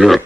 Yeah.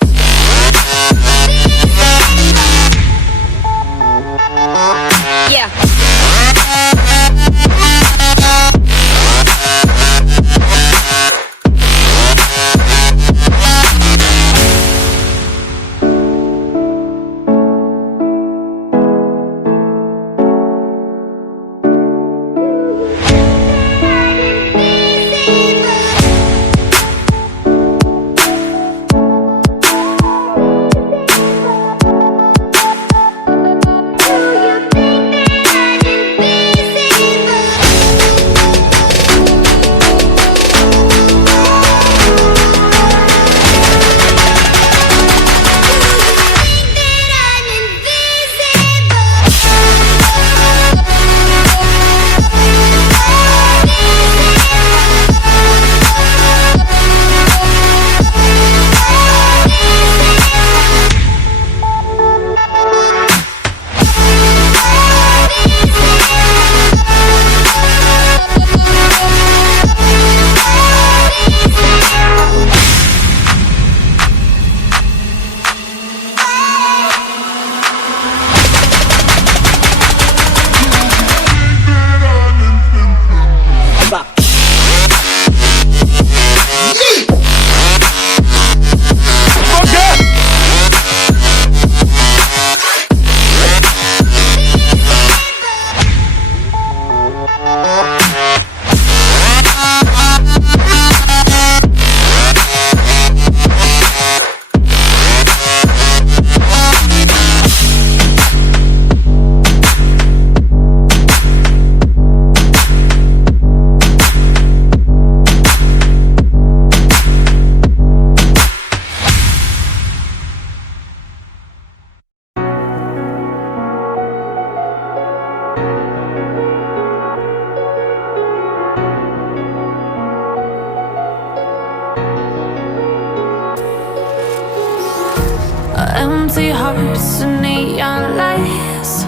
Empty hearts and neon lights,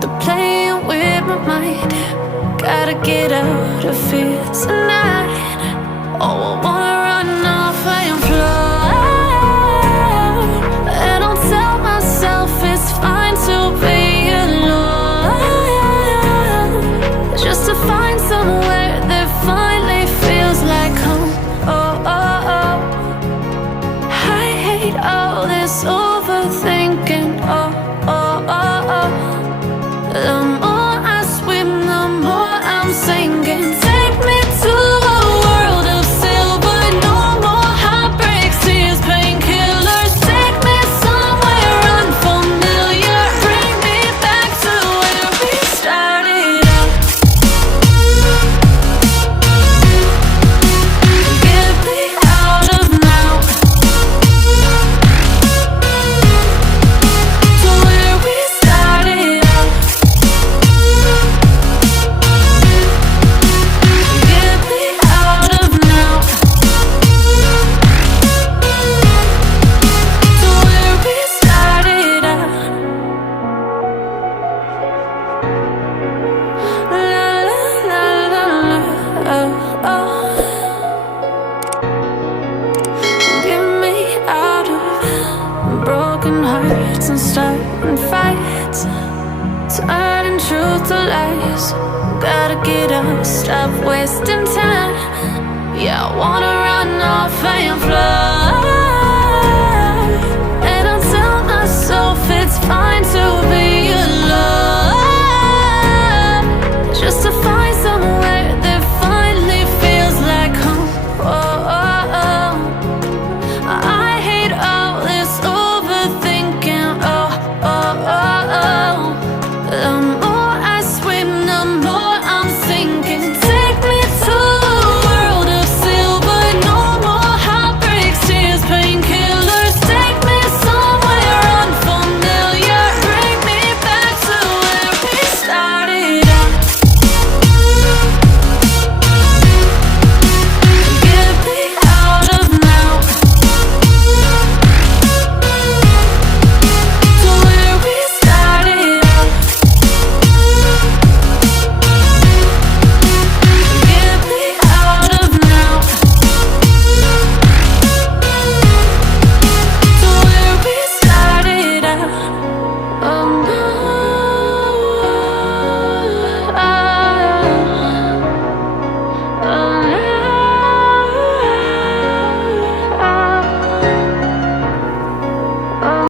they're playing with my mind. Gotta get out of here tonight. Oh, I wanna run off and fly, and I'll tell myself it's fine to be alone, just to find somewhere that finally feels like home. Oh, oh, oh. I hate all this overthinking. Oh, oh, oh, oh. The more I swim, the more I'm sinking. Take me to a world of silver. No more heartbreaks, tears, painkillers. Take me somewhere unfamiliar. Bring me back to where we started out. Get me out of now, to where we started out. Get me out of now, to where we started out. La la la la la, oh, oh. Get me out of broken hearts and starting fights, turning truth to lies. Gotta get up, stop wasting time. Yeah, I wanna run off and fly.